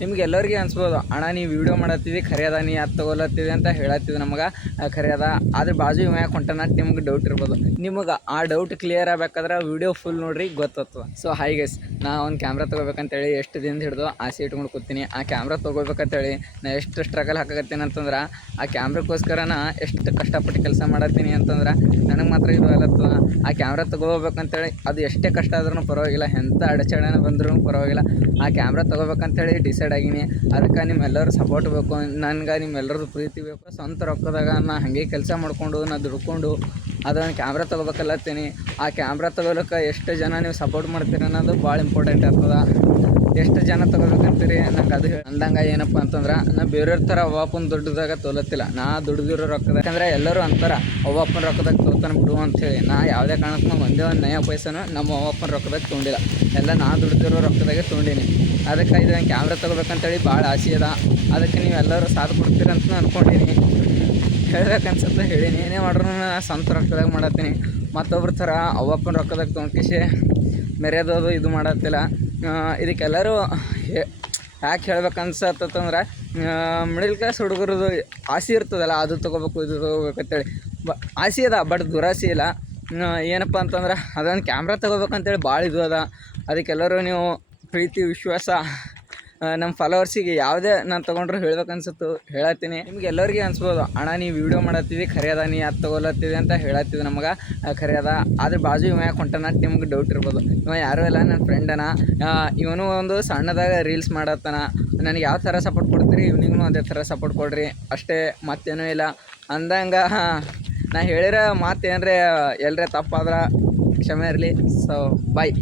ನಿಮ್ಗೆ ಎಲ್ಲರಿಗೆ ಅನ್ಸ್ಬೋದು ಅಣ್ಣ ನೀವು ವೀಡಿಯೋ ಮಾಡತ್ತಿದ್ದಿ ಖರೆ ಅದ ನೀ ಅದು ತೊಗೊಲತ್ತಿದೆ ಅಂತ ಹೇಳತ್ತಿದ್ದು ನಮಗೆ ಖರೆ ಅದ. ಆದ್ರೆ ಬಾಜು ಇವ ಯಾಕೆ ಹೊಂಟಾನ ನಿಮ್ಗೆ ಡೌಟ್ ಇರ್ಬೋದು. ನಿಮಗೆ ಆ ಡೌಟ್ ಕ್ಲಿಯರ್ ಆಗಬೇಕಾದ್ರೆ ವೀಡಿಯೋ ಫುಲ್ ನೋಡ್ರಿ ಗೊತ್ತಾಗ್ತದೆ. ಸೊ ಹೈ ಗೈಸ್, ನಾ ಒಂದು ಕ್ಯಾಮ್ರಾ ತೊಗೋಬೇಕಂತೇಳಿ ಎಷ್ಟು ದಿನದ ಹಿಡಿದು ಆಸೆ ಇಟ್ಕೊಂಡು ಕೂತೀನಿ. ಆ ಕ್ಯಾಮ್ರಾ ತೊಗೋಬೇಕಂತೇಳಿ ನಾ ಎಷ್ಟು ಸ್ಟ್ರಗಲ್ ಹಾಕತ್ತೀನಿ ಅಂತಂದ್ರೆ ಆ ಕ್ಯಾಮ್ರಕ್ಕೋಸ್ಕರ ನಾ ಎಷ್ಟು ಕಷ್ಟಪಟ್ಟು ಕೆಲಸ ಮಾಡತ್ತೀನಿ ಅಂತಂದ್ರೆ ನನಗೆ ಮಾತ್ರ ಇದು ಅಲ್ಲತ್ತು. ಆ ಕ್ಯಾಮ್ರಾ ತೊಗೋಬೇಕಂತೇಳಿ ಅದು ಎಷ್ಟೇ ಕಷ್ಟ ಆದ್ರೂ ಪರವಾಗಿಲ್ಲ, ಎಂಥ ಅಡಚಣೆ ಬಂದ್ರೂ ಪರವಾಗಿಲ್ಲ, ಆ ಕ್ಯಾಮ್ರಾ ತೊಗೋಬೇಕಂತೇಳಿ ಡಿಸೈಡ್ ಆಗೀನಿ. ಅದಕ್ಕೆ ನಿಮ್ಮೆಲ್ಲರೂ ಸಪೋರ್ಟ್ ಬೇಕು, ನನಗೆ ನಿಮ್ಮೆಲ್ಲರದ್ದು ಪ್ರೀತಿ ಬೇಕು. ಸ್ವಂತ ರೊಕ್ಕದಾಗ ನಾ ಹಾಗೆ ಕೆಲಸ ಮಾಡಿಕೊಂಡು ನಾ ದುಡ್ಕೊಂಡು ಅದನ್ನು ಕ್ಯಾಮ್ರಾ ತೊಗೋಬೇಕಲ್ಲತ್ತೀನಿ. ಆ ಕ್ಯಾಮ್ರಾ ತೊಗೊಳಕ್ಕೆ ಎಷ್ಟು ಜನ ನೀವು ಸಪೋರ್ಟ್ ಮಾಡ್ತೀರಿ ಅನ್ನೋದು ಭಾಳ ಇಂಪಾರ್ಟೆಂಟ್ ಆಗ್ತದೆ. ಎಷ್ಟು ಜನ ತೊಗೋಬೇಕಂತೀರಿ ನಂಗೆ ಅದು ಅಂದಂಗೆ ಏನಪ್ಪ ಅಂತಂದ್ರೆ ನಾ ಬೇರೆಯವ್ರ ಥರ ಅವ್ವಪ್ಪನ ದುಡ್ಡದಾಗ ತೊಲತ್ತಿಲ್ಲ. ನಾ ದುಡ್ದಿರೋ ರೊಕ್ಕದಾಗ, ಯಾಕಂದರೆ ಎಲ್ಲರೂ ಅಂತಾರೆ ಅವ್ವಪ್ಪನ ರೊಕ್ಕದಾಗ ತೊಗೊತಾನೆ ಬಿಡು ಅಂಥೇಳಿ. ನಾ ಯಾವುದೇ ಕಾರಣಕ್ಕೂ ಒಂದೇ ಒಂದು ನಯ ಪೈಸನೂ ನಮ್ಮ ಅವ್ವಪ್ಪನ ರೊಕ್ಕದಾಗ ತೊಗೊಂಡಿಲ್ಲ. ಎಲ್ಲ ನಾ ದುಡ್ದಿರೋ ರೊಕ್ಕದಾಗೆ ತೊಗೊಂಡೀನಿ. ಅದಕ್ಕೆ ಇದು ಕ್ಯಾಮ್ರಾ ತೊಗೋಬೇಕಂತೇಳಿ ಭಾಳ ಆಸೆ ಅದ. ಅದಕ್ಕೆ ನೀವೆಲ್ಲರೂ ಸಾಥ್ ಕೊಡ್ತೀರಂತ ಅಂದ್ಕೊಂಡೀನಿ. ಹೇಳ್ಬೇಕನ್ಸುತ್ತೆ ಹೇಳೀನಿ. ಏನೇ ಮಾಡ್ರೂ ನಾನು ಸ್ವಂತ ರೊಕ್ಕದಾಗ ಮಾಡತ್ತೀನಿ. ಮತ್ತೊಬ್ರ ಥರ ಅವ್ವಪ್ಪನ ರೊಕ್ಕದಾಗ ತೊಗೊಂಡ್ಕಿಸಿ ಮೆರೆಯೋದು ಇದು ಮಾಡತ್ತಿಲ್ಲ. ಇದಕ್ಕೆಲ್ಲರೂ ಯಾಕೆ ಹೇಳ್ಬೇಕನ್ಸತ್ತಂದ್ರೆ ಮಿಡಲ್ ಕ್ಲಾಸ್ ಹುಡುಗರದು ಆಸೆ ಇರ್ತದಲ್ಲ, ಅದು ತೊಗೋಬೇಕು ಇದು ತೊಗೋಬೇಕು ಅಂತೇಳಿ ಆಸೆ ಅದ, ಬಟ್ ದುರಾಸೆ ಇಲ್ಲ. ಏನಪ್ಪ ಅಂತಂದ್ರೆ ಅದೊಂದು ಕ್ಯಾಮ್ರಾ ತೊಗೋಬೇಕಂತೇಳಿ ಭಾಳ ಇದು ಅದ. ಅದಕ್ಕೆಲ್ಲರೂ ನೀವು ಪ್ರೀತಿ ವಿಶ್ವಾಸ ನಮ್ಮ ಫಾಲೋವರ್ಸಿಗೆ ಯಾವುದೇ ನಾನು ತೊಗೊಂಡ್ರು ಹೇಳ್ಬೇಕನ್ಸುತ್ತು ಹೇಳತ್ತೀನಿ. ನಿಮ್ಗೆ ಎಲ್ಲರಿಗೆ ಅನ್ಸ್ಬೋದು ಅಣ್ಣ ನೀವು ವೀಡಿಯೋ ಮಾಡತ್ತಿದ್ದಿ ಖರೆ ಅದ ನೀ ಅದು ತೊಗೊಲತ್ತಿದೆ ಅಂತ ಹೇಳತ್ತಿದ್ದು ನಮಗೆ ಖರೆ ಅದ. ಆದ್ರೆ ಬಾಜು ಇವ ಯಾಕೆ ಹೊಂಟಾನ ನಿಮ್ಗೆ ಡೌಟ್ ಇರ್ಬೋದು. ಇವ ಯಾರೂ ಇಲ್ಲ, ನನ್ನ ಫ್ರೆಂಡನ. ಇವನು ಒಂದು ಸಣ್ಣದಾಗ ರೀಲ್ಸ್ ಮಾಡತ್ತಾನ. ನನಗೆ ಯಾವ ಥರ ಸಪೋರ್ಟ್ ಕೊಡ್ತೀರಿ ಇವನಿಗೂ ಅದೇ ಥರ ಸಪೋರ್ಟ್ ಕೊಡ್ರಿ ಅಷ್ಟೇ, ಮತ್ತೇನೂ ಇಲ್ಲ ಅಂದಂಗೆ. ನಾ ಹೇಳಿರೋ ಮಾತು ಏನರೇ ಎಲ್ಲರೇ ತಪ್ಪಾದ್ರೆ ಕ್ಷಮೆ ಇರಲಿ. ಸೊ ಬಾಯ್.